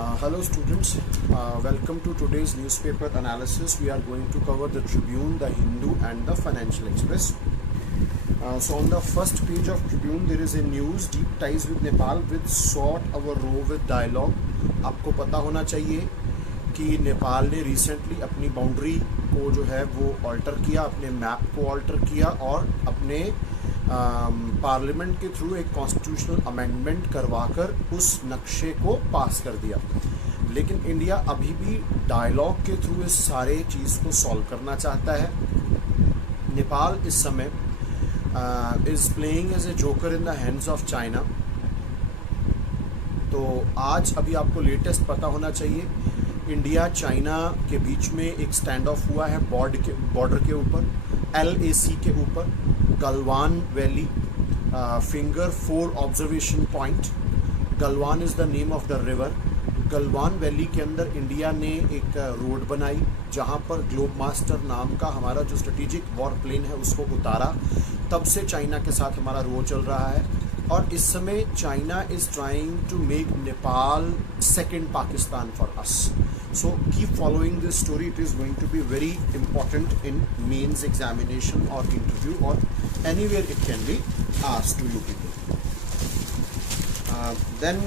Hello students, welcome to today's newspaper analysis. We are going to cover the Tribune, the Hindu and the Financial Express. So on the first page of Tribune there is a news, deep ties with Nepal with sought our row with dialogue. आपको पता होना चाहिए कि नेपाल ने recently अपनी boundary को जो है वो ऑल्टर किया, अपने मैप को ऑल्टर किया और अपने पार्लियामेंट के थ्रू एक कॉन्स्टिट्यूशनल अमेंडमेंट करवाकर उस नक्शे को पास कर दिया। लेकिन इंडिया अभी भी डायलॉग के थ्रू इस सारे चीज़ को सॉल्व करना चाहता है। नेपाल इस समय is playing as a joker in the hands of China. तो आज अभी आपको लेटेस्ट पता होना चाहिए, इंडिया चाइना के बीच में एक स्टैंड ऑफ हुआ है बॉर्डर के ऊपर, LAC के ऊपर, Galwan valley, finger 4 observation point. Galwan is the name of the river. Galwan valley के अंदर इंडिया ने एक रोड बनाई जहां पर ग्लोब मास्टर नाम का हमारा जो स्ट्रेटेजिक वॉर प्लेन है उसको उतारा। तब से चाइना के साथ हमारा रो चल रहा है और इस समय China is trying to make Nepal second Pakistan for us. So keep following this story. It is going to be very important in mains examination or interview or anywhere it can be asked to you people. Then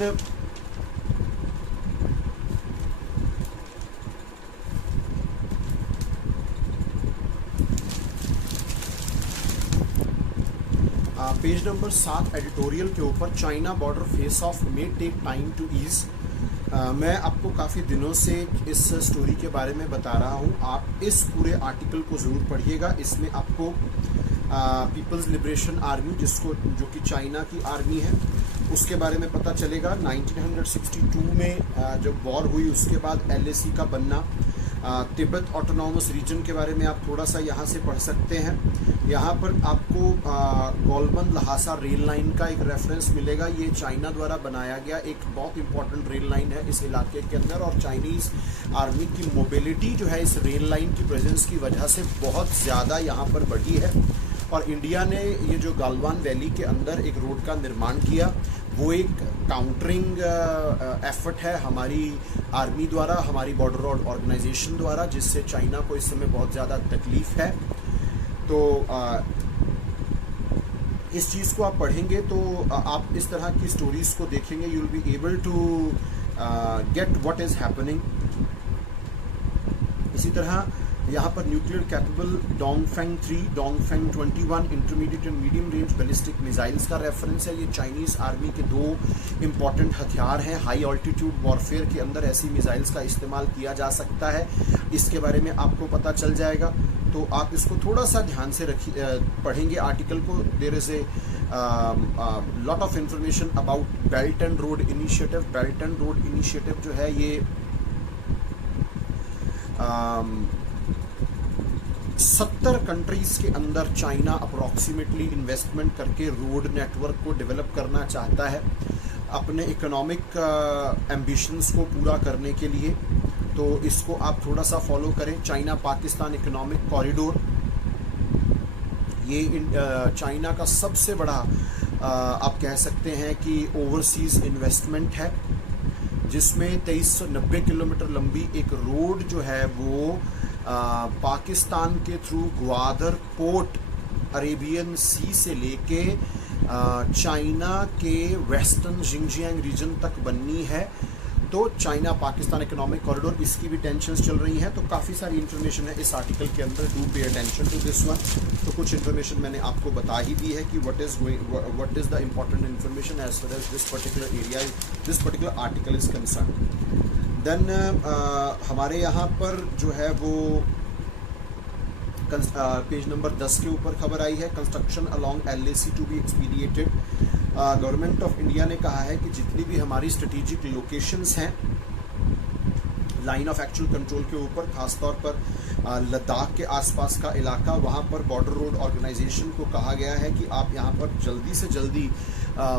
page number 7 editorial के ऊपर, China border face off may take time to ease. मैं आपको काफ़ी दिनों से इस story के बारे में बता रहा हूँ। आप इस पूरे आर्टिकल को ज़रूर पढ़िएगा। इसमें आपको पीपल्स लिबरेशन आर्मी, जो कि चाइना की आर्मी है, उसके बारे में पता चलेगा। 1962 में जब वॉर हुई उसके बाद LAC का बनना, तिब्बत ऑटोनॉमस रीजन के बारे में आप थोड़ा सा यहाँ से पढ़ सकते हैं। यहाँ पर आपको गोलबंद लहासा रेल लाइन का एक रेफरेंस मिलेगा। ये चाइना द्वारा बनाया गया एक बहुत इंपॉर्टेंट रेल लाइन है इस इलाके के अंदर और चाइनीज़ आर्मी की मोबिलिटी जो है इस रेल लाइन की प्रेजेंस की वजह से बहुत ज़्यादा यहाँ पर बढ़ी है। और इंडिया ने ये जो गलवान वैली के अंदर एक रोड का निर्माण किया, वो एक काउंटरिंग एफर्ट है हमारी आर्मी द्वारा, हमारी बॉर्डर रोड ऑर्गेनाइजेशन द्वारा, जिससे चाइना को इस समय बहुत ज़्यादा तकलीफ है। तो इस चीज़ को आप पढ़ेंगे तो आप इस तरह की स्टोरीज़ को देखेंगे, you will be able to get what is happening. इसी तरह यहाँ पर nuclear capable Dongfeng 3, Dongfeng 21 intermediate and medium range ballistic missiles का रेफरेंस है। ये चाइनीज़ आर्मी के 2 इम्पॉर्टेंट हथियार हैं। हाई ऑल्टीट्यूड वॉरफेयर के अंदर ऐसी मिसाइल्स का इस्तेमाल किया जा सकता है, इसके बारे में आपको पता चल जाएगा। तो आप इसको थोड़ा सा ध्यान से पढ़ेंगे आर्टिकल को। There is a lot of information about belt and road initiative. Belt and road initiative जो है ये 70 कंट्रीज़ के अंदर चाइना अप्रॉक्सीमेटली इन्वेस्टमेंट करके रोड नेटवर्क को डेवलप करना चाहता है अपने इकोनॉमिक एम्बिशंस को पूरा करने के लिए। तो इसको आप थोड़ा सा फॉलो करें। चाइना पाकिस्तान इकोनॉमिक कॉरिडोर, ये चाइना का सबसे बड़ा आप कह सकते हैं कि ओवरसीज़ इन्वेस्टमेंट है, जिसमें 2390 किलोमीटर लंबी एक रोड जो है वो पाकिस्तान के थ्रू ग्वादर पोर्ट, अरेबियन सी से लेके चाइना के वेस्टर्न जिंगजियांग रीजन तक बननी है। तो चाइना पाकिस्तान इकोनॉमिक कॉरिडोर, इसकी भी टेंशन्स चल रही हैं। तो काफ़ी सारी इन्फॉर्मेशन है इस आर्टिकल के अंदर, do pay attention to this one. तो कुछ इन्फॉर्मेशन मैंने आपको बता ही दी है कि what is the important information as far as this particular article is concern. Then हमारे यहाँ पर जो है वो पेज नंबर 10 के ऊपर खबर आई है, construction along LAC to be expedited. Government of India ने कहा है कि जितनी भी हमारी स्ट्रेटेजिक लोकेशंस हैं लाइन ऑफ एक्चुअल कंट्रोल के ऊपर, खासतौर पर लद्दाख के आसपास का इलाका, वहाँ पर बॉर्डर रोड ऑर्गेनाइजेशन को कहा गया है कि आप यहाँ पर जल्दी से जल्दी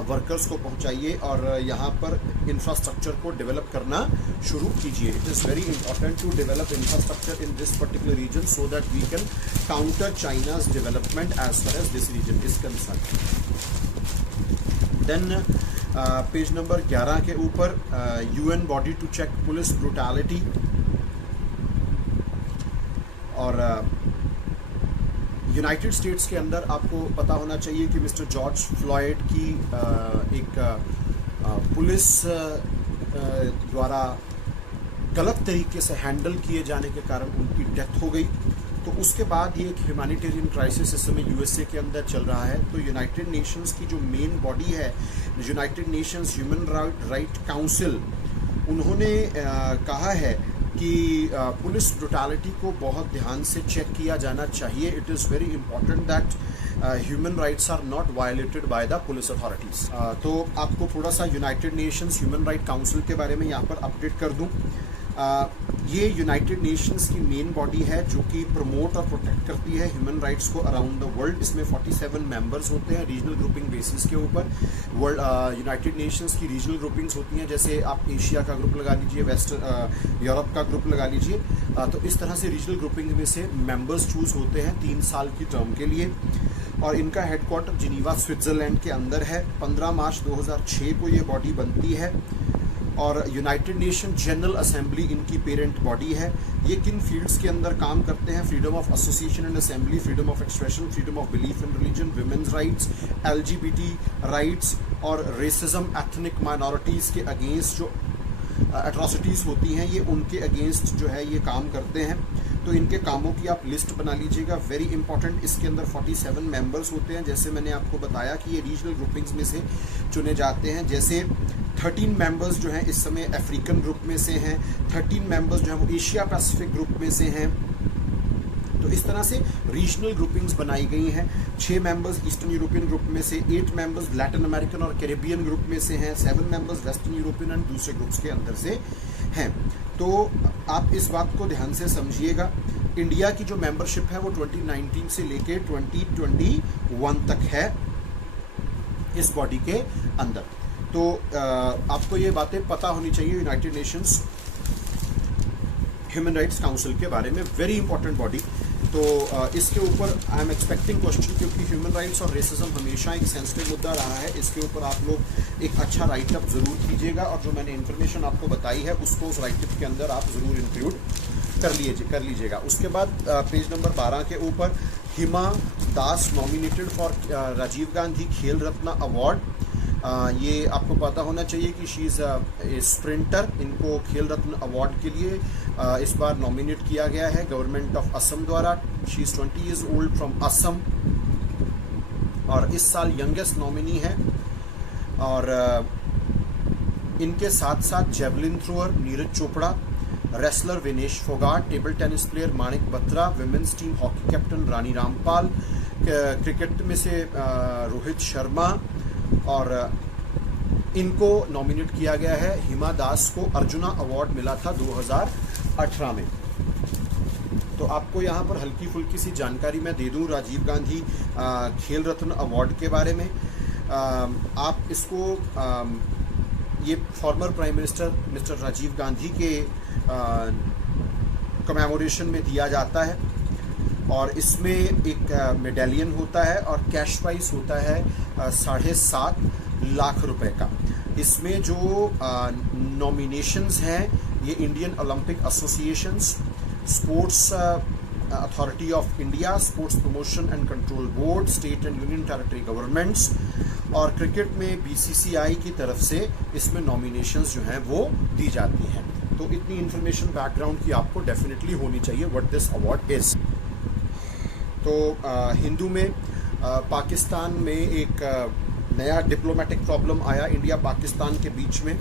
वर्कर्स को पहुँचाइए और यहाँ पर इंफ्रास्ट्रक्चर को डेवलप करना शुरू कीजिए। It is very important to develop infrastructure in this particular region so that we can counter China's development as far as this region is concern. Then page number 11 के ऊपर UN body to check police brutality, और united states के अंदर आपको पता होना चाहिए कि मिस्टर जॉर्ज फ्लॉयड की एक पुलिस द्वारा गलत तरीके से हैंडल किए जाने के कारण उनकी डेथ हो गई। तो उसके बाद ये एक ह्यूमैनिटेरियन क्राइसिस इस समय यूएसए के अंदर चल रहा है। तो यूनाइटेड नेशंस की जो मेन बॉडी है, United nations human right council, उन्होंने कहा है कि पुलिस ब्रूटैलिटी को बहुत ध्यान से चेक किया जाना चाहिए। It is very important that human rights are not violated by the police authorities. तो आपको थोड़ा सा united nations human right council के बारे में यहाँ पर अपडेट कर दूँ। ये यूनाइटेड नेशंस की मेन बॉडी है जो कि प्रमोट और प्रोटेक्ट करती है ह्यूमन राइट्स को अराउंड द वर्ल्ड। इसमें 47 मेंबर्स होते हैं रीजनल ग्रुपिंग बेसिस के ऊपर। वर्ल्ड यूनाइटेड नेशंस की रीजनल ग्रुपिंग्स होती हैं, जैसे आप एशिया का ग्रुप लगा लीजिए, वेस्टर्न यूरोप का ग्रुप लगा लीजिए। तो इस तरह से रीजनल ग्रुपिंग में से मेंबर्स चूज होते हैं 3 साल की टर्म के लिए, और इनका हेडक्वार्टर जिनीवा स्विट्जरलैंड के अंदर है। 15 मार्च 2006 को ये बॉडी बनती है, और यूनाइटेड नेशन जनरल असेंबली इनकी पेरेंट बॉडी है। ये किन फील्ड्स के अंदर काम करते हैं? Freedom of association and assembly, freedom of expression, freedom of belief in religion, women's rights, LGBT rights, और रेसिज्म, एथनिक माइनॉरिटीज़ के अगेंस्ट जो एट्रॉसिटीज़ होती हैं, ये उनके अगेंस्ट जो है ये काम करते हैं। तो इनके कामों की आप लिस्ट बना लीजिएगा, वेरी इंपॉर्टेंट। इसके अंदर 47 मेंबर्स होते हैं, जैसे मैंने आपको बताया कि ये रीजनल ग्रुपिंग्स में से चुने जाते हैं। जैसे 13 मेंबर्स जो हैं इस समय अफ्रीकन ग्रुप में से हैं, 13 मेंबर्स जो हैं वो एशिया पैसिफिक ग्रुप में से हैं। तो इस तरह से रीजनल ग्रुपिंग्स बनाई गई हैं। 6 मेंबर्स ईस्टर्न यूरोपियन ग्रुप में से, 8 मेंबर्स लैटिन अमेरिकन और कैरेबियन ग्रुप में से हैं, 7 मेंबर्स वेस्टर्न यूरोपियन एंड दूसरे ग्रुप्स के अंदर से हैं। तो आप इस बात को ध्यान से समझिएगा। इंडिया की जो मेंबरशिप है वो 2019 से लेके 2021 तक है इस बॉडी के अंदर। तो आपको ये बातें पता होनी चाहिए United nations human rights council के बारे में, वेरी इंपॉर्टेंट बॉडी। तो इसके ऊपर आई एम एक्सपेक्टिंग क्वेश्चन, क्योंकि ह्यूमन राइट्स और रेसिज्म हमेशा एक सेंसिटिव मुद्दा रहा है। इसके ऊपर आप लोग एक अच्छा राइटअप ज़रूर कीजिएगा, और जो मैंने इन्फॉर्मेशन आपको बताई है उसको उस राइटअप के अंदर आप ज़रूर इंक्लूड कर लीजिएगा। उसके बाद पेज नंबर 12 के ऊपर हिमा दास नॉमिनेटेड फॉर राजीव गांधी खेल रत्न अवार्ड। ये आपको पता होना चाहिए कि शी इज़ ए स्प्रिंटर। इनको खेल रत्न अवार्ड के लिए इस बार नॉमिनेट किया गया है गवर्नमेंट ऑफ असम द्वारा। She is 20 years old from Assam, और इस साल यंगेस्ट नॉमिनी है। और इनके साथ साथ javelin thrower Neeraj Chopra, wrestler Vinesh Phogat, table tennis player Manika Batra, women's team hockey captain Rani Rampal, cricket में से रोहित शर्मा, और इनको नॉमिनेट किया गया है। हिमा दास को अर्जुना अवार्ड मिला था 2018 में। तो आपको यहाँ पर हल्की फुल्की सी जानकारी मैं दे दूँ राजीव गांधी खेल रत्न अवार्ड के बारे में। आप इसको ये former prime minister mister Rajiv Gandhi के कमेमोरेशन में दिया जाता है, और इसमें एक मेडालियन होता है और कैश प्राइस होता है 7.5 लाख रुपए का। इसमें जो नॉमिनेशंस हैं ये Indian Olympic associations, sports authority of India, sports promotion and control board, state and union territory governments, और क्रिकेट में BCCI की तरफ से इसमें नॉमिनेशंस जो हैं वो दी जाती हैं। तो इतनी इन्फॉर्मेशन बैकग्राउंड की आपको डेफिनेटली होनी चाहिए व्हाट दिस अवार्ड इज़। तो हिंदू में पाकिस्तान में एक नया डिप्लोमेटिक प्रॉब्लम आया इंडिया पाकिस्तान के बीच में।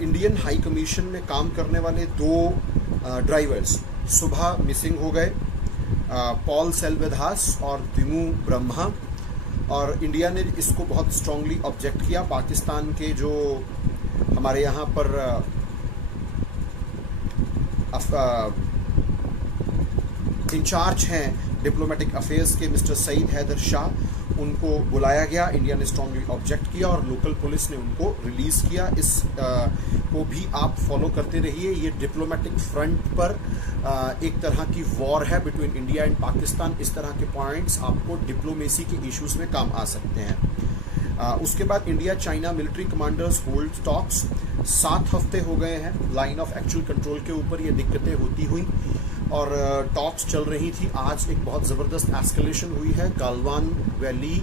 इंडियन हाई कमीशन में काम करने वाले 2 ड्राइवर्स सुबह मिसिंग हो गए, पॉल सेल्वेदास और दिमू ब्रह्मा, और इंडिया ने इसको बहुत स्ट्रांगली ऑब्जेक्ट किया। पाकिस्तान के जो हमारे यहाँ पर इंचार्ज हैं डिप्लोमेटिक अफेयर्स के मिस्टर सईद हैदर शाह, उनको बुलाया गया। इंडिया ने स्ट्रांगली ऑब्जेक्ट किया और लोकल पुलिस ने उनको रिलीज़ किया। इस को भी आप फॉलो करते रहिए। ये डिप्लोमेटिक फ्रंट पर एक तरह की वॉर है बिटवीन इंडिया एंड पाकिस्तान। इस तरह के पॉइंट्स आपको डिप्लोमेसी के इश्यूज़ में काम आ सकते हैं। उसके बाद India China military commanders hold talks. 7 हफ्ते हो गए हैं लाइन ऑफ एक्चुअल कंट्रोल के ऊपर ये दिक्कतें होती हुई और टॉक्स चल रही थी। आज एक बहुत ज़बरदस्त एस्केलेशन हुई है गलवान वैली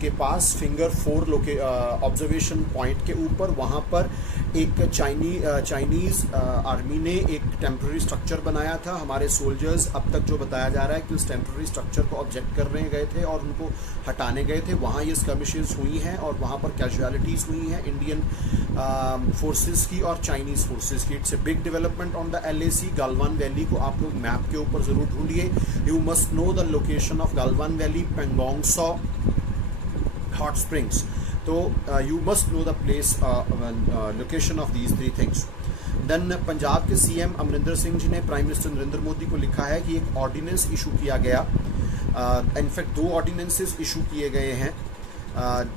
के पास फिंगर 4 ऑब्जर्वेशन पॉइंट के ऊपर। वहाँ पर एक चाइनीज़ आर्मी ने एक टेम्प्रेरी स्ट्रक्चर बनाया था। हमारे सोल्जर्स अब तक जो बताया जा रहा है कि उस टेम्प्रेरी स्ट्रक्चर को ऑब्जेक्ट करने गए थे और उनको हटाने गए थे। वहाँ ये स्कर्मिशेस हुई हैं और वहाँ पर कैजुअलिटीज़ हुई हैं इंडियन फोर्सेस की और चाइनीज़ फोर्सेस की। It's a big development on the LAC। Galwan valley को आप लोग मैप के ऊपर ज़रूर ढूंढिए। You must know the location of Galwan valley, Pangong Tso, hot springs. तो you must know the place location of these 3 things. Then Punjab के CM अमरिंदर सिंह जी ने प्राइम मिनिस्टर नरेंद्र मोदी को लिखा है कि एक ऑर्डिनेंस इशू किया गया। इनफैक्ट 2 ऑर्डिनेंसेस इशू किए गए हैं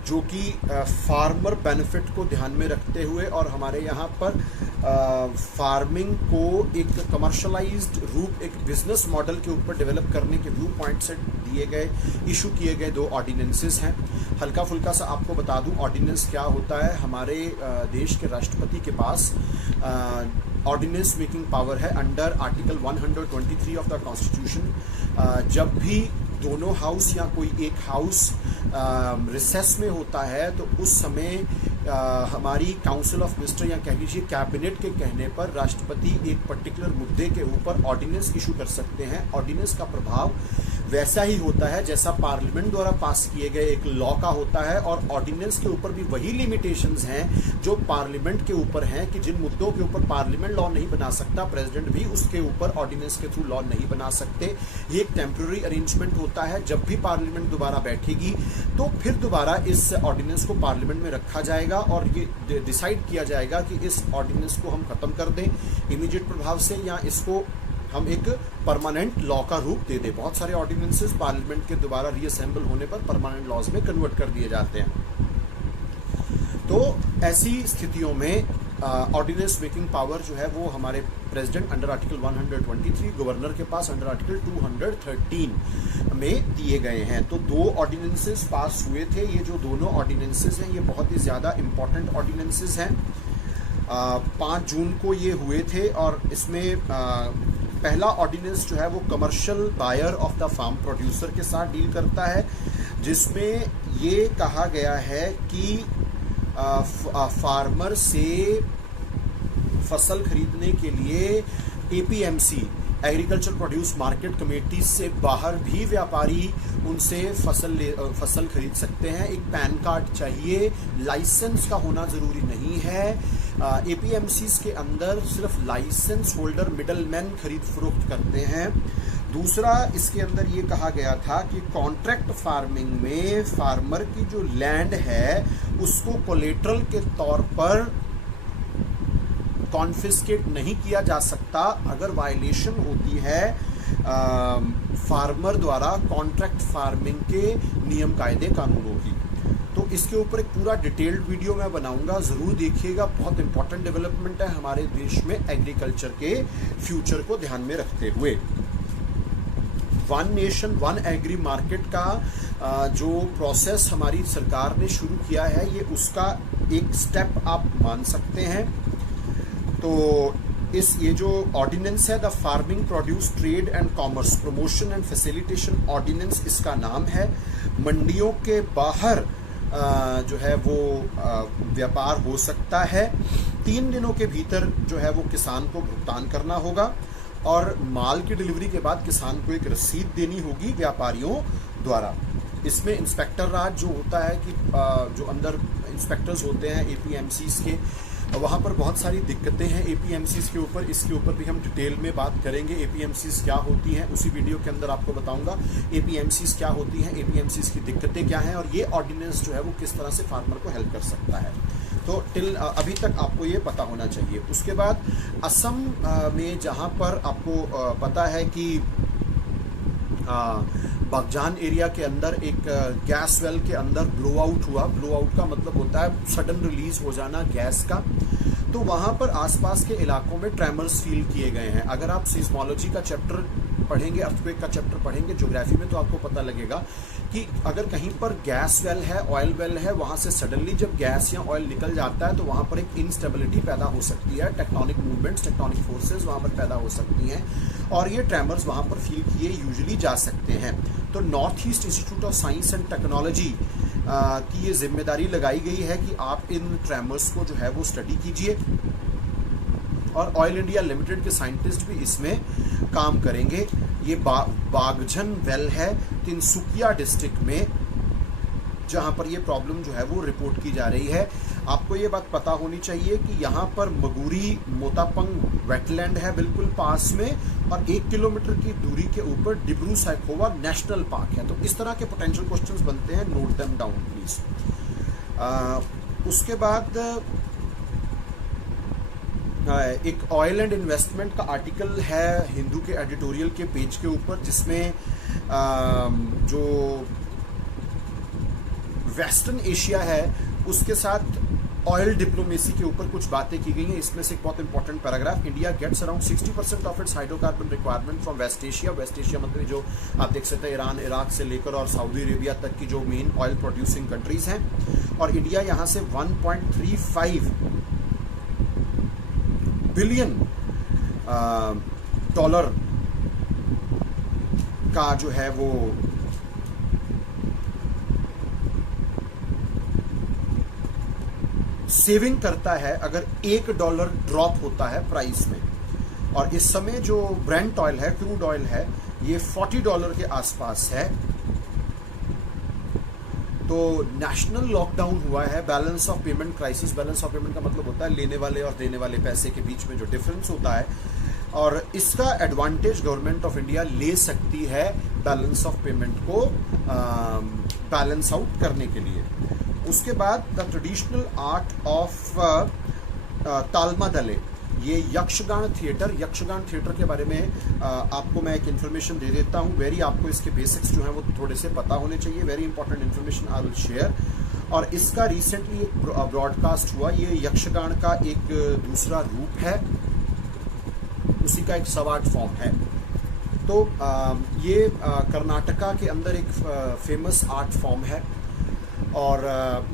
जो कि फार्मर बेनिफिट को ध्यान में रखते हुए और हमारे यहाँ पर फार्मिंग को एक कमर्शलाइज्ड रूप, एक बिजनेस मॉडल के ऊपर डेवलप करने के व्यू पॉइंट से दिए गए, इशू किए गए 2 ऑर्डिनेंसेस हैं। हल्का फुल्का सा आपको बता दूं ऑर्डिनेंस क्या होता है। हमारे देश के राष्ट्रपति के पास ऑर्डिनेंस मेकिंग पावर है under article 123 of the constitution. जब भी दोनों हाउस या कोई एक हाउस रिसेस में होता है तो उस समय हमारी काउंसिल ऑफ मिनिस्टर या कह लीजिए कैबिनेट के कहने पर राष्ट्रपति एक पर्टिकुलर मुद्दे के ऊपर ऑर्डिनेंस इशू कर सकते हैं। ऑर्डिनेंस का प्रभाव वैसा ही होता है जैसा पार्लियामेंट द्वारा पास किए गए एक लॉ का होता है और ऑर्डिनेंस के ऊपर भी वही लिमिटेशंस हैं जो पार्लियामेंट के ऊपर हैं कि जिन मुद्दों के ऊपर पार्लियामेंट लॉ नहीं बना सकता, प्रेसिडेंट भी उसके ऊपर ऑर्डिनेंस के थ्रू लॉ नहीं बना सकते। ये एक टेम्पररी अरेंजमेंट होता है। जब भी पार्लियामेंट दोबारा बैठेगी तो फिर दोबारा इस ऑर्डिनेंस को पार्लियामेंट में रखा जाएगा और ये डिसाइड किया जाएगा कि इस ऑर्डिनेंस को हम खत्म कर दें इमीडिएट प्रभाव से या इसको हम एक परमानेंट लॉ का रूप दे दें। बहुत सारे ऑर्डिनेंसेस पार्लियामेंट के दोबारा रीअसेंबल होने पर परमानेंट लॉज में कन्वर्ट कर दिए जाते हैं। तो ऐसी स्थितियों में ऑर्डिनेंस मेकिंग पावर जो है वो हमारे प्रेसिडेंट अंडर आर्टिकल 123, गवर्नर के पास अंडर आर्टिकल 213 में दिए गए हैं। तो 2 ऑर्डिनेंसेस पास हुए थे। ये जो दोनों ऑर्डिनेंसेस हैं ये बहुत ही ज़्यादा इम्पॉर्टेंट ऑर्डिनेंसेस हैं। 5 जून को ये हुए थे और इसमें पहला ऑर्डिनेंस जो है वो commercial buyer of the farm producer के साथ डील करता है, जिसमें ये कहा गया है कि फार्मर से फसल खरीदने के लिए APMC agriculture produce market committee से बाहर भी व्यापारी उनसे फसल खरीद सकते हैं। एक पैन कार्ड चाहिए, लाइसेंस का होना ज़रूरी नहीं है। APMCs के अंदर सिर्फ लाइसेंस होल्डर मिडलमैन खरीद फरोख्त करते हैं। दूसरा, इसके अंदर ये कहा गया था कि कॉन्ट्रैक्ट फार्मिंग में फार्मर की जो लैंड है उसको कोलेटरल के तौर पर कॉन्फिस्केट नहीं किया जा सकता अगर वायलेशन होती है फार्मर द्वारा कॉन्ट्रैक्ट फार्मिंग के नियम कायदे कानूनों की। तो इसके ऊपर एक पूरा डिटेल्ड वीडियो मैं बनाऊंगा, ज़रूर देखिएगा। बहुत इंपॉर्टेंट डेवलपमेंट है हमारे देश में एग्रीकल्चर के फ्यूचर को ध्यान में रखते हुए। 1 नेशन 1 एग्री मार्केट का जो प्रोसेस हमारी सरकार ने शुरू किया है ये उसका एक स्टेप आप मान सकते हैं। तो ये जो ऑर्डिनेंस है the farming produce trade and commerce promotion and facilitation ordinance इसका नाम है। मंडियों के बाहर जो है वो व्यापार हो सकता है। 3 दिनों के भीतर जो है वो किसान को भुगतान करना होगा और माल की डिलीवरी के बाद किसान को एक रसीद देनी होगी व्यापारियों द्वारा। इसमें इंस्पेक्टर राज जो होता है कि जो अंदर इंस्पेक्टर्स होते हैं APMCs के, वहाँ पर बहुत सारी दिक्कतें हैं APMCs के ऊपर। इसके ऊपर भी हम डिटेल में बात करेंगे। APMCs क्या होती हैं उसी वीडियो के अंदर आपको बताऊंगा। APMCs क्या होती हैं, APMCs की दिक्कतें क्या हैं और ये ऑर्डिनेंस जो है वो किस तरह से फार्मर को हेल्प कर सकता है। तो अभी तक आपको ये पता होना चाहिए। उसके बाद असम में जहाँ पर आपको पता है कि बागजान एरिया के अंदर एक गैस वेल के अंदर ब्लो आउट हुआ। ब्लो आउट का मतलब होता है सडन रिलीज हो जाना गैस का। तो वहाँ पर आसपास के इलाकों में ट्रेमर्स फील किए गए हैं। अगर आप सिस्मोलॉजी का चैप्टर पढ़ेंगे, अर्थक्वेक का चैप्टर पढ़ेंगे ज्योग्राफी में, तो आपको पता लगेगा कि अगर कहीं पर गैस वेल है, ऑयल वेल है, वहाँ से सडनली जब गैस या ऑयल निकल जाता है तो वहाँ पर एक इंस्टेबिलिटी पैदा हो सकती है, टेक्टोनिक मूवमेंट्स, टेक्टोनिक फोर्सेज वहाँ पर पैदा हो सकती हैं और ये ट्रेमर्स वहाँ पर फील किए यूजुअली जा सकते हैं। तो north east institute of science and technology की ये जिम्मेदारी लगाई गई है कि आप इन ट्रेमर्स को जो है वो स्टडी कीजिए और ऑयल इंडिया लिमिटेड के साइंटिस्ट भी इसमें काम करेंगे। ये बागझन वेल है तिनसुकिया डिस्ट्रिक्ट में, जहां पर ये प्रॉब्लम जो है वो रिपोर्ट की जा रही है। आपको ये बात पता होनी चाहिए कि यहाँ पर मगुरी मोतापंग वेटलैंड है बिल्कुल पास में, और 1 किलोमीटर की दूरी के ऊपर डिब्रू सैखोवा नेशनल पार्क है। तो इस तरह के पोटेंशियल क्वेश्चंस बनते हैं, नोट देम डाउन प्लीज। उसके बाद एक ऑयल एंड इन्वेस्टमेंट का आर्टिकल है हिंदू के एडिटोरियल के पेज के ऊपर, जिसमें जो वेस्टर्न एशिया है उसके साथ ऑयल डिप्लोमेसी के ऊपर कुछ बातें की गई हैं। इसमें से एक बहुत important paragraph, India gets around 60% of its hydrocarbon requirement from west Asia. West Asia मतलब जो आप देख सकते हैं ईरान, इराक से लेकर और सऊदी अरेबिया तक की जो मेन ऑयल प्रोड्यूसिंग कंट्रीज हैं, और इंडिया यहाँ से 1.35 बिलियन डॉलर का जो है वो सेविंग करता है अगर $1 ड्रॉप होता है प्राइस में। और इस समय जो ब्रेंट ऑयल है, क्रूड ऑयल है, ये $40 के आसपास है। तो नेशनल लॉकडाउन हुआ है, balance of payment crisis. Balance of payment का मतलब होता है लेने वाले और देने वाले पैसे के बीच में जो डिफरेंस होता है, और इसका एडवांटेज गवर्नमेंट ऑफ इंडिया ले सकती है बैलेंस ऑफ पेमेंट को बैलेंस आउट करने के लिए। उसके बाद द ट्रेडिशनल आर्ट ऑफ तालमादले, ये यक्षगान थिएटर के बारे में आपको मैं एक इन्फॉर्मेशन दे देता हूँ। आपको इसके बेसिक्स जो हैं वो थोड़े से पता होने चाहिए। Very important information I will share. और इसका रिसेंटली एक ब्रॉडकास्ट हुआ। ये यक्षगान का एक दूसरा रूप है, उसी का एक सब आर्ट फॉर्म है। तो ये कर्नाटका के अंदर एक फेमस आर्ट फॉर्म है। और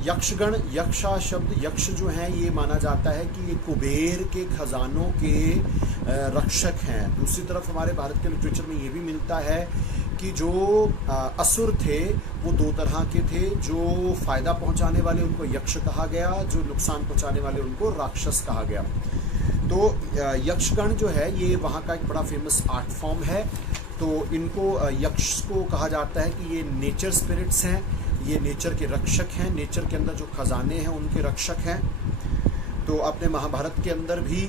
यक्षगण, यक्षा शब्द, यक्ष जो हैं ये माना जाता है कि ये कुबेर के खजानों के रक्षक हैं। दूसरी तरफ हमारे भारत के लिटरेचर में ये भी मिलता है कि जो असुर थे वो 2 तरह के थे। जो फायदा पहुंचाने वाले उनको यक्ष कहा गया, जो नुकसान पहुंचाने वाले उनको राक्षस कहा गया। तो यक्षगण जो है ये वहाँ का एक बड़ा फेमस आर्ट फॉर्म है। तो इनको यक्ष को कहा जाता है कि ये नेचर स्पिरिट्स हैं, ये नेचर के रक्षक हैं, नेचर के अंदर जो खजाने हैं उनके रक्षक हैं। तो अपने महाभारत के अंदर भी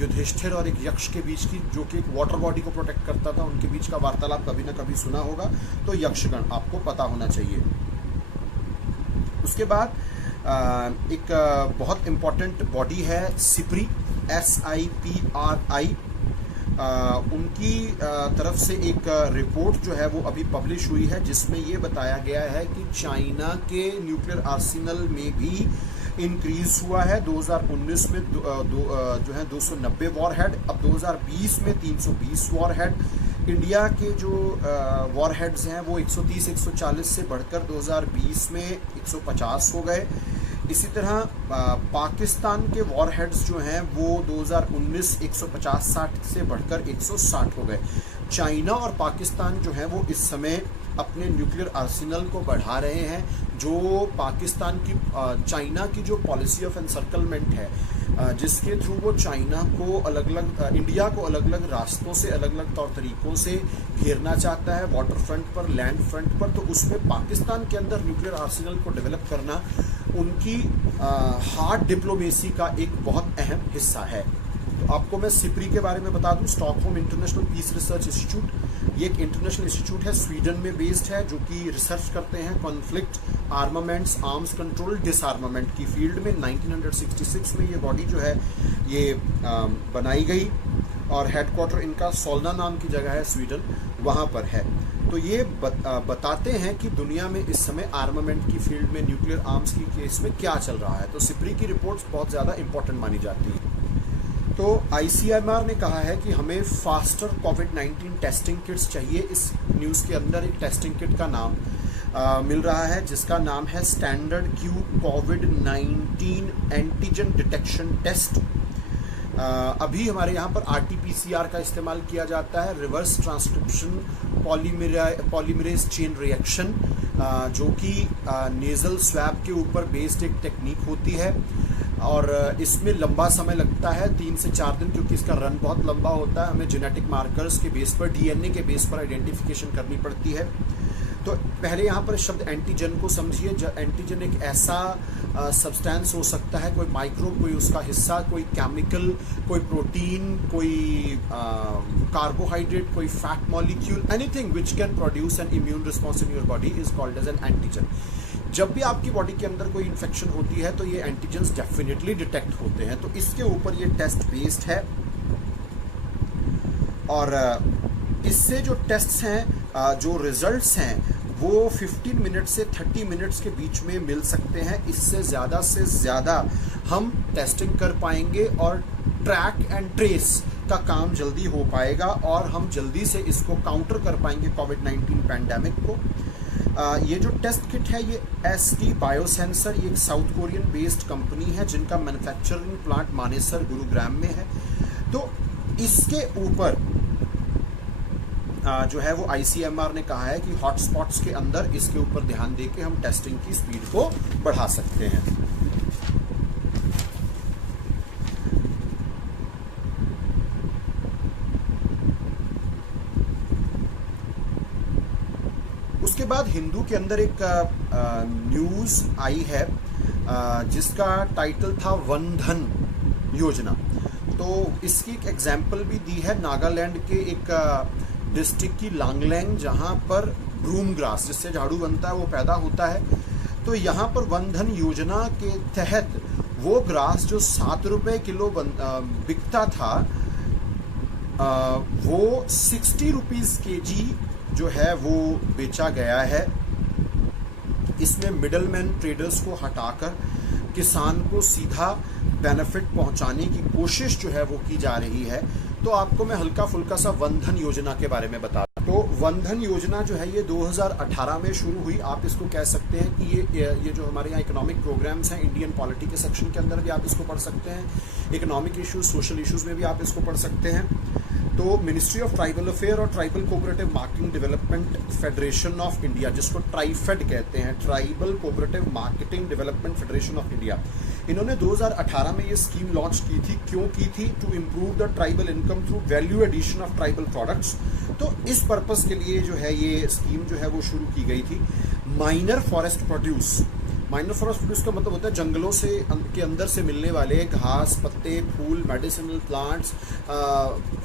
युधिष्ठिर और एक यक्ष के बीच की, जो कि एक वाटर बॉडी को प्रोटेक्ट करता था, उनके बीच का वार्तालाप कभी ना कभी सुना होगा। तो यक्षगण आपको पता होना चाहिए। उसके बाद एक बहुत इम्पॉर्टेंट बॉडी है सिप्री, SIPRI। उनकी तरफ से एक रिपोर्ट जो है वो अभी पब्लिश हुई है, जिसमें ये बताया गया है कि चाइना के न्यूक्लियर आर्सेनल में भी इंक्रीज हुआ है। 2019 में जो है 290 वॉरहेड, अब 2020 में 320 वॉरहेड। इंडिया के जो वॉरहेड्स हैं वो 130-140 से बढ़कर 2020 में 150 हो गए। इसी तरह पाकिस्तान के वॉरहेड्स जो हैं वो 2019 150-60 से बढ़कर 160 हो गए। चाइना और पाकिस्तान जो है वो इस समय अपने न्यूक्लियर आर्सेनल को बढ़ा रहे हैं। जो पाकिस्तान की चाइना की जो पॉलिसी ऑफ एनसर्कलमेंट है, जिसके थ्रू वो चाइना को अलग अलग, इंडिया को अलग अलग रास्तों से, अलग अलग तौर तरीकों से घेरना चाहता है, वाटर फ्रंट पर, लैंड फ्रंट पर। तो उसमें पाकिस्तान के अंदर न्यूक्लियर आर्सेनल को डेवलप करना उनकी हार्ड डिप्लोमेसी का एक बहुत अहम हिस्सा है। तो आपको मैं सिप्री के बारे में बता दूं, Stockholm international peace research institute. ये एक इंटरनेशनल इंस्टीट्यूट है, स्वीडन में बेस्ड है, जो कि रिसर्च करते हैं conflict, armaments, arms control, disarmament की फील्ड में। 1966 में ये बॉडी जो है ये बनाई गई, और हेडक्वार्टर इनका सोलना नाम की जगह है, स्वीडन, वहाँ पर है। तो ये बताते हैं कि दुनिया में इस समय आर्मामेंट की फील्ड में, न्यूक्लियर आर्म्स की केस में क्या चल रहा है। तो सिप्री की रिपोर्ट्स बहुत ज़्यादा इंपॉर्टेंट मानी जाती है। तो ICMR ने कहा है कि हमें फास्टर कोविड-19 टेस्टिंग किट्स चाहिए। इस न्यूज़ के अंदर एक टेस्टिंग किट का नाम मिल रहा है जिसका नाम है स्टैंडर्ड क्यू कोविड-19 एंटीजन डिटेक्शन टेस्ट। अभी हमारे यहाँ पर RT-PCR का इस्तेमाल किया जाता है, reverse transcription polymerase chain reaction, जो कि नेज़ल स्वैब के ऊपर बेस्ड एक टेक्निक होती है और इसमें लंबा समय लगता है, 3 से 4 दिन, क्योंकि इसका रन बहुत लंबा होता है। हमें जेनेटिक मार्कर्स के बेस पर, DNA के बेस पर आइडेंटिफिकेशन करनी पड़ती है। तो पहले यहाँ पर शब्द एंटीजन को समझिए। एंटीजन एक ऐसा सब्सटेंस हो सकता है, कोई माइक्रोब, कोई उसका हिस्सा, कोई केमिकल, कोई प्रोटीन, कोई कार्बोहाइड्रेट, कोई fat molecule, anything which can produce an immune response in your body is called as an antigen. जब भी आपकी बॉडी के अंदर कोई इन्फेक्शन होती है तो ये एंटीजन्स डेफिनेटली डिटेक्ट होते हैं। तो इसके ऊपर ये टेस्ट बेस्ड है और इससे जो टेस्ट्स हैं, जो रिजल्ट्स हैं, वो 15 मिनट से 30 मिनट्स के बीच में मिल सकते हैं। इससे ज़्यादा हम टेस्टिंग कर पाएंगे और ट्रैक एंड ट्रेस का काम जल्दी हो पाएगा और हम जल्दी से इसको काउंटर कर पाएंगे कोविड-19 पैंडेमिक को। ये जो टेस्ट किट है ये ST बायोसेंसर, ये एक साउथ कोरियन बेस्ड कंपनी है जिनका मैन्युफैक्चरिंग प्लांट मानेसर गुरुग्राम में है। तो इसके ऊपर जो है वो ICMR ने कहा है कि हॉटस्पॉट्स के अंदर इसके ऊपर ध्यान देके हम टेस्टिंग की स्पीड को बढ़ा सकते हैं। उसके बाद हिंदू के अंदर एक न्यूज़ आई है जिसका टाइटल था वन धन योजना। तो इसकी एक एग्जाम्पल भी दी है नागालैंड के एक डिस्ट्रिक्ट की लांगलैंग, जहाँ पर ब्रूम ग्रास, जिससे झाड़ू बनता है, वो पैदा होता है। तो यहाँ पर वन धन योजना के तहत वो ग्रास जो 7 रुपये किलो बिकता था, वो 60 रुपीज़ kg जो है वो बेचा गया है। इसमें मिडलमैन ट्रेडर्स को हटाकर किसान को सीधा बेनिफिट पहुंचाने की कोशिश जो है वो की जा रही है। तो आपको मैं हल्का फुल्का सा वन धन योजना के बारे में बता। तो वन धन योजना जो है ये 2018 में शुरू हुई। आप इसको कह सकते हैं कि ये जो हमारे यहाँ इकोनॉमिक प्रोग्राम्स हैं, इंडियन पॉलिटी के सेक्शन के अंदर भी आप इसको पढ़ सकते हैं, इकोनॉमिक इश्यूज, सोशल इश्यूज में भी आप इसको पढ़ सकते हैं। तो मिनिस्ट्री ऑफ ट्राइबल अफेयर और tribal cooperative marketing development federation of India, जिसको ट्राइफेड कहते हैं, tribal cooperative marketing development federation of India, इन्होंने 2018 में ये स्कीम लॉन्च की थी। क्यों की थी? To improve the tribal income through value addition of tribal products. तो इस पर्पस के लिए जो है ये स्कीम जो है वो शुरू की गई थी। माइनर फॉरेस्ट प्रोड्यूस का मतलब होता है जंगलों से के अंदर से मिलने वाले घास, पत्ते, फूल, मेडिसिनल प्लांट्स,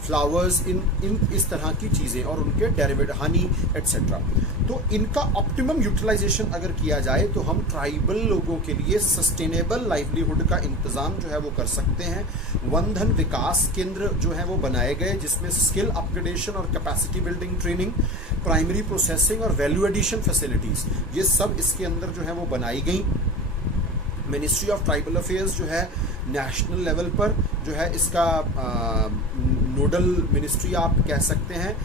फ्लावर्स, इन इस तरह की चीज़ें और उनके डेरिवेटिव, हनी एट्सेट्रा। तो इनका ऑप्टिमम यूटिलाइजेशन अगर किया जाए तो हम ट्राइबल लोगों के लिए सस्टेनेबल लाइवलीहुड का इंतज़ाम जो है वो कर सकते हैं। वन धन विकास केंद्र जो है वो बनाए गए, जिसमें स्किल अपग्रेडेशन और capacity building training, primary processing और वैल्यू एडिशन फैसिलिटीज़, ये सब इसके अंदर जो है वो बनाई गई। मिनिस्ट्री ऑफ ट्राइबल अफेयर्स जो है नेशनल लेवल पर जो है इसका नोडल मिनिस्ट्री आप कह सकते हैं,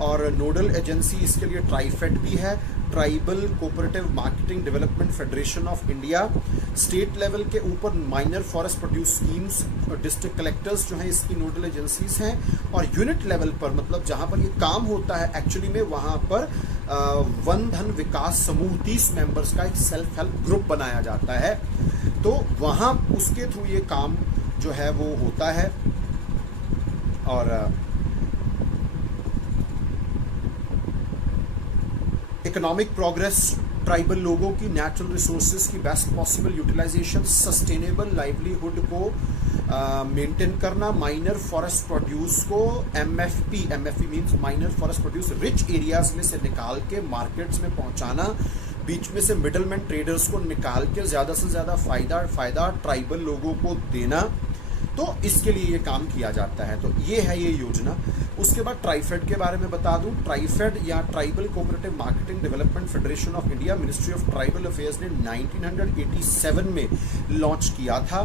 और नोडल एजेंसी इसके लिए ट्राइफेड भी है, tribal cooperative marketing development federation of India. State level के ऊपर minor forest produce schemes, district collectors जो हैं इसकी नोडल एजेंसीज हैं, और यूनिट लेवल पर मतलब जहां पर ये काम होता है एक्चुअली में, वहां पर वन धन विकास समूह 30 मेंबर्स का एक सेल्फ हेल्प ग्रुप बनाया जाता है। तो वहां उसके थ्रू ये काम जो है वो होता है। और इकोनॉमिक प्रोग्रेस, ट्राइबल लोगों की नेचुरल रिसोर्सेज की best possible utilisation, sustainable livelihood को मेंटेन करना, माइनर फॉरेस्ट प्रोड्यूस को MFP means minor forest produce rich areas में से निकाल के मार्केट्स में पहुंचाना, बीच में से मिडलमैन ट्रेडर्स को निकाल के ज़्यादा से ज़्यादा फ़ायदा ट्राइबल लोगों को देना। तो इसके लिए ये काम किया जाता है। तो ये है ये योजना। उसके बाद ट्राइफेड के बारे में बता दूं। ट्राइफेड या tribal cooperative marketing development federation of India, ministry of tribal affairs ने 1987 में लॉन्च किया था,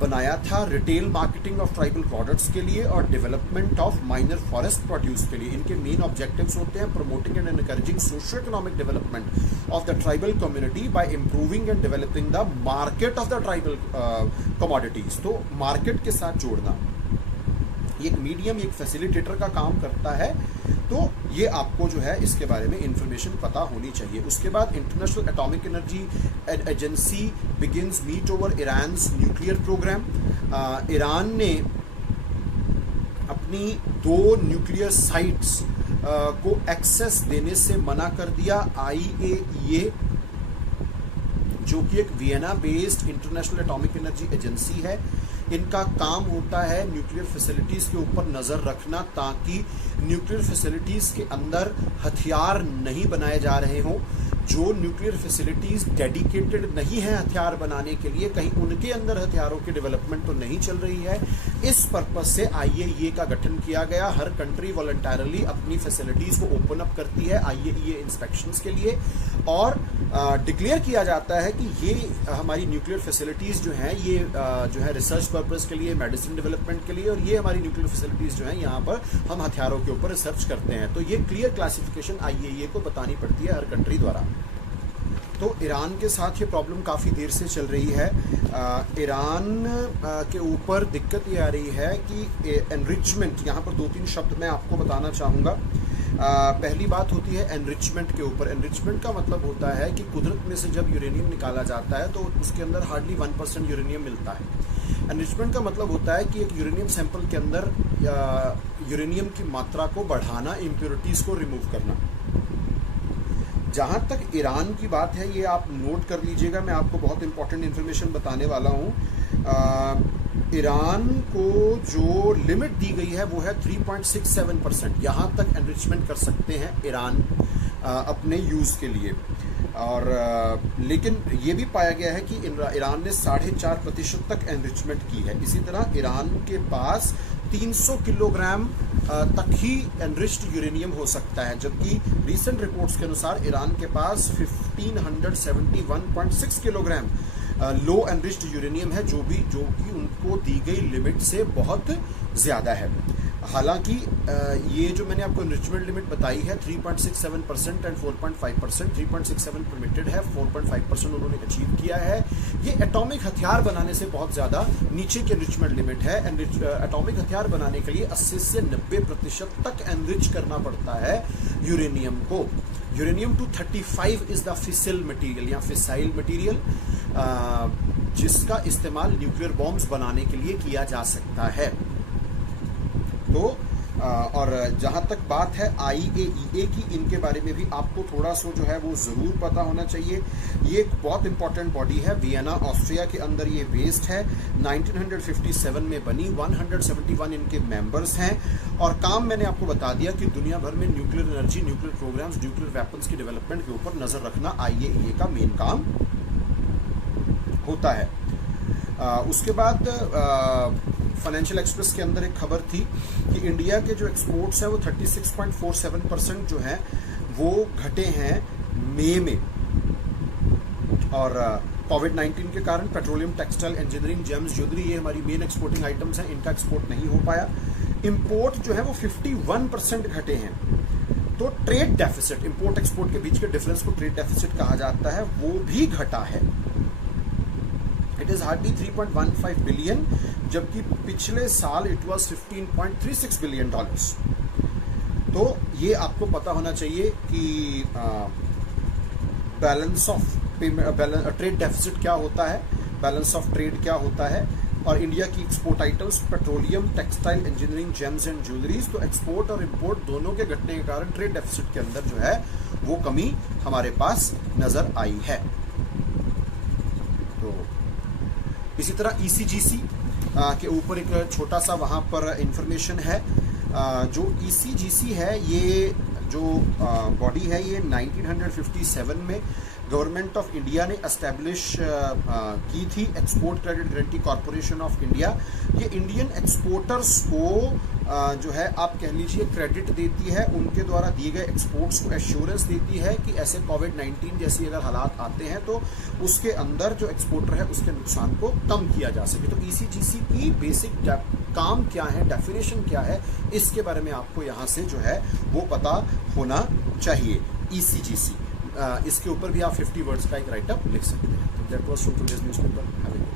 बनाया था, retail marketing of tribal products के लिए और development of minor forest produce के लिए। इनके मेन ऑब्जेक्टिव्स होते हैं promoting and encouraging socio economic development of the tribal community bye improving and developing the market of the tribal commodities. तो market के साथ जोड़ना, एक मीडियम, एक फैसिलिटेटर का काम करता है। तो ये आपको जो है इसके बारे में इंफॉर्मेशन पता होनी चाहिए। उसके बाद international atomic energy agency begins meet over Iran's nuclear programme. Iran ने अपनी 2 न्यूक्लियर साइट्स को एक्सेस देने से मना कर दिया। IAEA जो कि एक Vienna based international atomic energy agency है, इनका काम होता है न्यूक्लियर फैसिलिटीज़ के ऊपर नज़र रखना ताकि न्यूक्लियर फैसिलिटीज़ के अंदर हथियार नहीं बनाए जा रहे हों। जो न्यूक्लियर फैसिलिटीज़ डेडिकेटेड नहीं है हथियार बनाने के लिए, कहीं उनके अंदर हथियारों की डेवलपमेंट तो नहीं चल रही है। इस पर्पस से IAEA का गठन किया गया। हर कंट्री वॉलंटरली अपनी फैसिलिटीज़ को ओपन अप करती है IAEA इंस्पेक्शंस के लिए और डिक्लेयर किया जाता है कि ये हमारी न्यूक्लियर फैसिलिटीज़ जो हैं ये जो है रिसर्च पर्पस के लिए, मेडिसिन डेवलपमेंट के लिए, और ये हमारी न्यूक्लियर फैसिलिटीज़ जो हैं यहाँ पर हम हथियारों के ऊपर रिसर्च करते हैं। तो ये क्लियर क्लासिफिकेशन IAEA को बतानी पड़ती है हर कंट्री द्वारा। तो ईरान के साथ ये प्रॉब्लम काफ़ी देर से चल रही है। ईरान के ऊपर दिक्कत ये आ रही है कि एनरिचमेंट, यहाँ पर 2-3 शब्द मैं आपको बताना चाहूँगा। पहली बात होती है एनरिचमेंट के ऊपर। एनरिचमेंट का मतलब होता है कि कुदरत में से जब यूरेनियम निकाला जाता है तो उसके अंदर हार्डली 1% यूरेनियम मिलता है। एनरिचमेंट का मतलब होता है कि एक यूरेनियम सैंपल के अंदर यूरेनियम की मात्रा को बढ़ाना, इम्प्योरिटीज़ को रिमूव करना। जहाँ तक ईरान की बात है, ये आप नोट कर लीजिएगा, मैं आपको बहुत इंपॉर्टेंट इन्फॉर्मेशन बताने वाला हूँ। ईरान को जो लिमिट दी गई है वो है 3.67%। यहाँ तक एनरिचमेंट कर सकते हैं ईरान अपने यूज़ के लिए। और लेकिन ये भी पाया गया है कि ईरान ने 4.5% तक एनरिचमेंट की है। इसी तरह ईरान के पास 300 किलोग्राम तक ही एनरिच्ड यूरेनियम हो सकता है, जबकि रीसेंट रिपोर्ट्स के अनुसार ईरान के पास 1571.6 किलोग्राम लो एनरिच्ड यूरेनियम है, जो कि उनको दी गई लिमिट से बहुत ज़्यादा है। हालांकि ये जो मैंने आपको एनरिचमेंट लिमिट बताई है 3.67% एंड 4.5%, 3.67 परमिटेड है, 4.5% उन्होंने अचीव किया है। ये एटॉमिक हथियार बनाने से बहुत ज़्यादा नीचे की एनरिचमेंट लिमिट है। एटॉमिक हथियार बनाने के लिए 80 से 90% तक एनरिच करना पड़ता है यूरेनियम को। यूरेनियम 235 इज़ द फिसिल मटीरियल या फिसाइल मटीरियल, जिसका इस्तेमाल न्यूक्लियर बॉम्ब्स बनाने के लिए किया जा सकता है। तो और जहाँ तक बात है IAEA की, इनके बारे में भी आपको थोड़ा सा जो है वो ज़रूर पता होना चाहिए। ये एक बहुत इंपॉर्टेंट बॉडी है, वियना ऑस्ट्रिया के अंदर ये बेस्ड है। 1957 में बनी, 171 इनके मेंबर्स हैं और काम मैंने आपको बता दिया कि दुनिया भर में nuclear energy, nuclear programmes, nuclear weapons की डेवलपमेंट के ऊपर नज़र रखना IAEA का मेन काम होता है। उसके बाद फाइनेंशियल एक्सप्रेस के अंदर एक खबर थी कि इंडिया के जो एक्सपोर्ट्स हैं वो 36.47% जो हैं वो घटे हैं मई में। और कोविड-19 के कारण petroleum, textile, engineering, James, jewellery, ये हमारी मेन एक्सपोर्टिंग आइटम्स हैं, इनका एक्सपोर्ट नहीं हो पाया। इंपोर्ट जो है वो 51% घटे हैं। तो ट्रेड डेफिसिट, इंपोर्ट एक्सपोर्ट के बीच के डिफरेंस को ट्रेड डेफिसिट कहा जाता है, वो भी घटा है। इट इज़ हार्डली 3.15 बिलियन, जबकि पिछले साल इट वाज 15.36 बिलियन डॉलर्स। तो ये आपको पता होना चाहिए कि बैलेंस ऑफ ट्रेड डेफिसिट क्या होता है, बैलेंस ऑफ ट्रेड क्या होता है, और इंडिया की export items petroleum, textile, engineering, James and jewelleries. तो एक्सपोर्ट और इंपोर्ट दोनों के घटने के कारण ट्रेड डेफिसिट के अंदर जो है वो कमी हमारे पास नजर आई है। तो इसी तरह ECGC के ऊपर एक छोटा सा वहाँ पर इंफॉर्मेशन है। जो ECGC है, ये जो बॉडी है ये 1957 में गवर्नमेंट ऑफ इंडिया ने एस्टेब्लिश की थी export credit guarantee corporation of India. ये इंडियन एक्सपोर्टर्स को जो है आप कह लीजिए क्रेडिट देती है, उनके द्वारा दिए गए एक्सपोर्ट्स को एश्योरेंस देती है कि ऐसे कोविड-19 जैसी अगर हालात आते हैं तो उसके अंदर जो एक्सपोर्टर है उसके नुकसान को कम किया जा सके। तो ईसीजीसी की बेसिक काम क्या है, डेफिनेशन क्या है, इसके बारे में आपको यहाँ से जो है वो पता होना चाहिए। ईसीजीसी इसके ऊपर भी आप 50 वर्ड्स का एक राइटअप लिख सकते हैं। तो that was from today's newspaper.